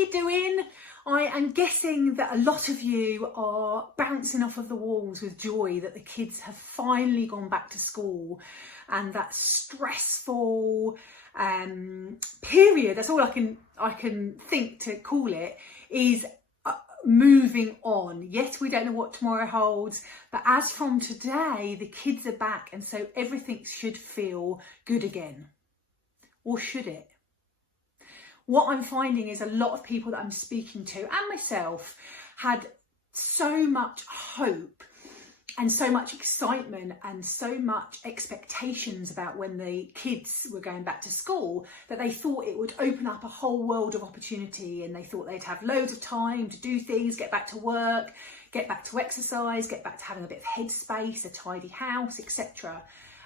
you doing? I am guessing that a lot of you are bouncing off of the walls with joy that the kids have finally gone back to school, and that stressful period, that's all I can think to call it, is moving on. Yes, we don't know what tomorrow holds, but as from today, the kids are back, and so everything should feel good again. Or should it? What I'm finding is a lot of people that I'm speaking to, and myself, had so much hope and so much excitement and so much expectations about when the kids were going back to school, that they thought it would open up a whole world of opportunity, and they thought they'd have loads of time to do things, get back to work, get back to exercise, get back to having a bit of headspace, a tidy house, etc.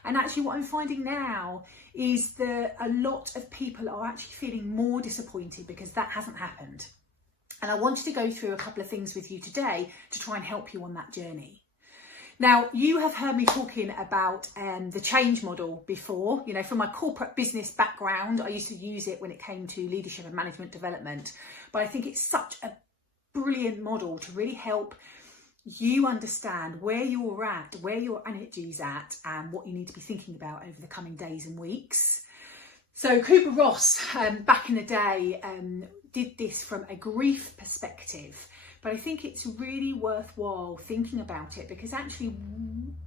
And actually what I'm finding now is that a lot of people are actually feeling more disappointed because that hasn't happened. And I wanted to go through a couple of things with you today to try and help you on that journey. Now, you have heard me talking about the change model before. You know, from my corporate business background, I used to use it when it came to leadership and management development. But I think it's such a brilliant model to really help you understand where you're at, where your energy's at, and what you need to be thinking about over the coming days and weeks. So Kübler-Ross, back in the day, did this from a grief perspective, but I think it's really worthwhile thinking about it, because actually,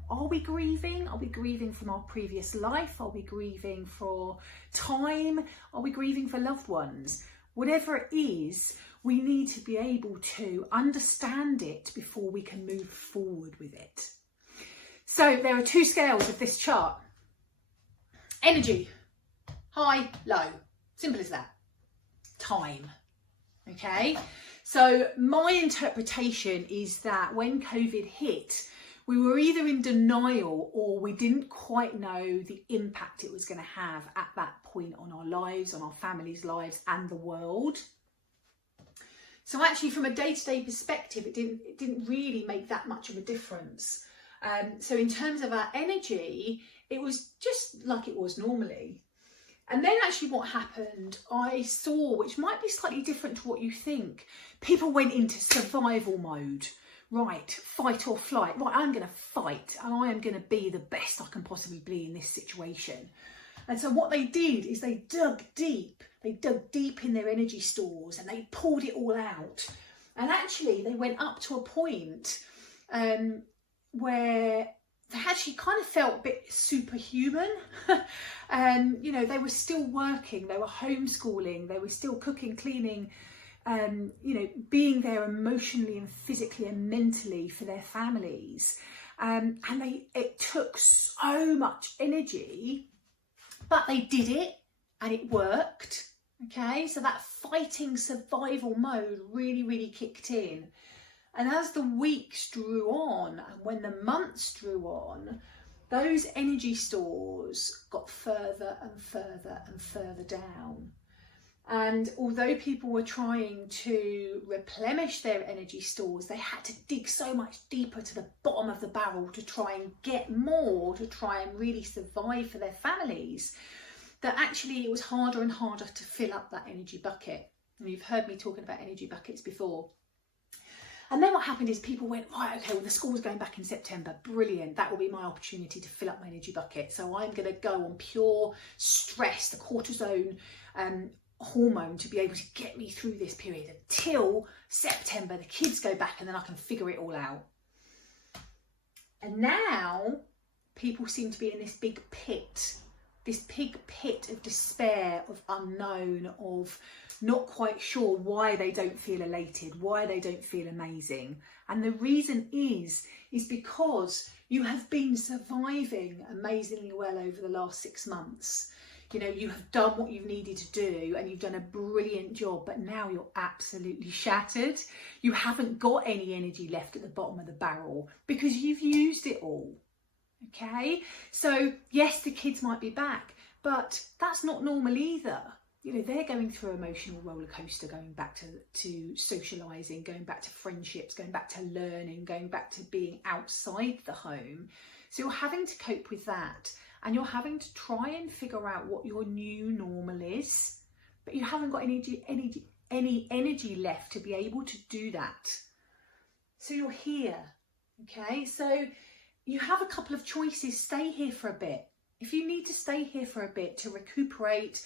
are we grieving? Are we grieving from our previous life? Are we grieving for time? Are we grieving for loved ones? Whatever it is, we need to be able to understand it before we can move forward with it. So there are two scales of this chart. Energy, high, low, simple as that. Time, okay? So my interpretation is that when COVID hit, we were either in denial or we didn't quite know the impact it was going to have at that point on our lives, on our families' lives and the world. So actually, from a day-to-day perspective, it didn't really make that much of a difference. So in terms of our energy, it was just like it was normally. And then actually what happened, I saw, which might be slightly different to what you think, people went into survival mode. Right, fight or flight. Right, I'm going to fight, and I am going to be the best I can possibly be in this situation. And so what they did is they dug deep. They dug deep in their energy stores and they pulled it all out. And actually they went up to a point where they actually kind of felt a bit superhuman. You know, they were still working, they were homeschooling, they were still cooking, cleaning, you know, being there emotionally and physically and mentally for their families. And it took so much energy, but they did it and it worked. Okay, so that fighting survival mode really, really kicked in. And as the weeks drew on and when the months drew on, those energy stores got further and further and further down. And although people were trying to replenish their energy stores, they had to dig so much deeper to the bottom of the barrel to try and get more, to try and really survive for their families, that actually it was harder and harder to fill up that energy bucket. And you've heard me talking about energy buckets before. And then what happened is people went, right, okay, well, the school's going back in September. Brilliant. That will be my opportunity to fill up my energy bucket. So I'm going to go on pure stress, the cortisone hormone, to be able to get me through this period until September. The kids go back and then I can figure it all out. And now people seem to be in this big pit of despair, of unknown, of not quite sure why they don't feel elated, why they don't feel amazing. And the reason is because you have been surviving amazingly well over the last 6 months. You know, you have done what you've needed to do and you've done a brilliant job, but now you're absolutely shattered. You haven't got any energy left at the bottom of the barrel because you've used it all. Okay, so yes, the kids might be back, but that's not normal either. You know, they're going through an emotional roller coaster, going back to socialising, going back to friendships, going back to learning, going back to being outside the home. So you're having to cope with that, and you're having to try and figure out what your new normal is, but you haven't got any any energy left to be able to do that. So you're here, okay? So you have a couple of choices. Stay here for a bit. If you need to stay here for a bit to recuperate,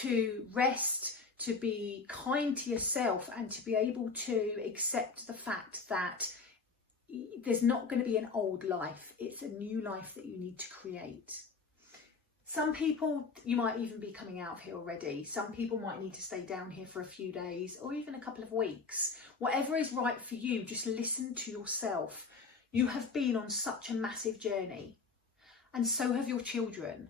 to rest, to be kind to yourself, and to be able to accept the fact that there's not going to be an old life. It's a new life that you need to create. Some people, you might even be coming out of here already. Some people might need to stay down here for a few days or even a couple of weeks. Whatever is right for you, just listen to yourself. You have been on such a massive journey, and so have your children.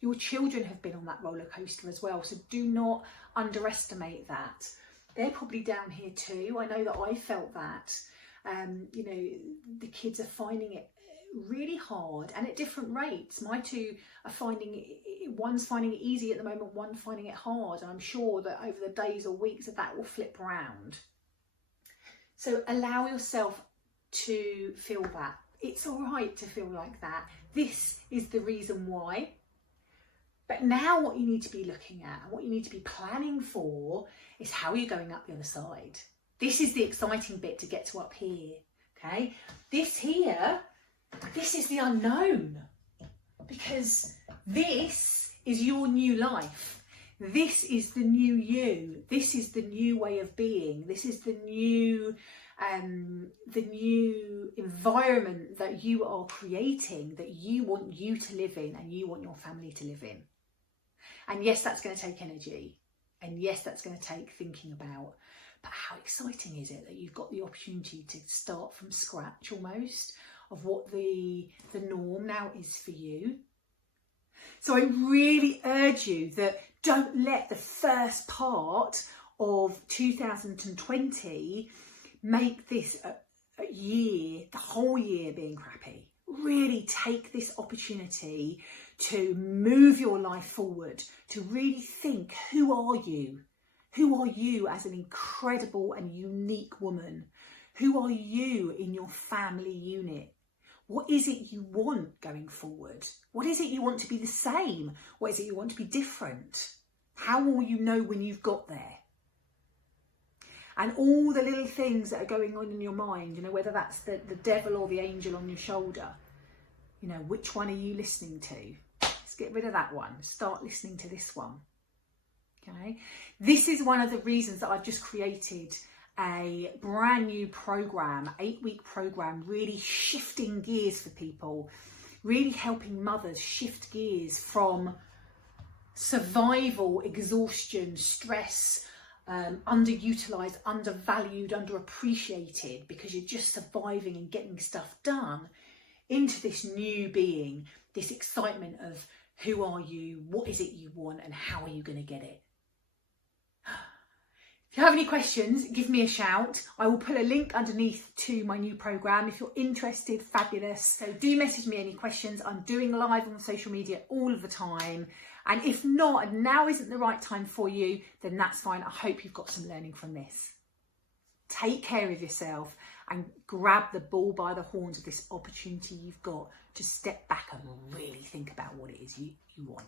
Your children have been on that roller coaster as well, so do not underestimate that. They're probably down here too. I know that I felt that. You know, the kids are finding it really hard and at different rates. My two are finding it, one's finding it easy at the moment, one finding it hard, and I'm sure that over the days or weeks that will flip around. So allow yourself to feel that. It's all right to feel like that. This is the reason why. But now what you need to be looking at and what you need to be planning for is how you're going up the other side. This is the exciting bit to get to up here, okay? This here, this is the unknown, because this is your new life. This is the new you. This is the new way of being. This is the new environment that you are creating, that you want you to live in and you want your family to live in. And yes, that's going to take energy. And yes, that's going to take thinking about. But how exciting is it that you've got the opportunity to start from scratch almost of what the norm now is for you. So I really urge you that don't let the first part of 2020 make this a year, the whole year being crappy. Really take this opportunity to move your life forward, to really think, who are you? Who are you as an incredible and unique woman? Who are you in your family unit? What is it you want going forward? What is it you want to be the same? What is it you want to be different? How will you know when you've got there? And all the little things that are going on in your mind, you know, whether that's the devil or the angel on your shoulder, you know, which one are you listening to? Let's get rid of that one. Start listening to this one. Okay. This is one of the reasons that I've just created a brand new program, 8-week program, really shifting gears for people, really helping mothers shift gears from survival, exhaustion, stress, underutilized, undervalued, underappreciated because you're just surviving and getting stuff done, into this new being, this excitement of who are you, what is it you want, and how are you going to get it. If you have any questions, give me a shout. I will put a link underneath to my new program. If you're interested, fabulous. So do message me any questions. I'm doing live on social media all of the time. And if not, and now isn't the right time for you, then that's fine. I hope you've got some learning from this. Take care of yourself and grab the bull by the horns of this opportunity you've got to step back and really think about what it is you want.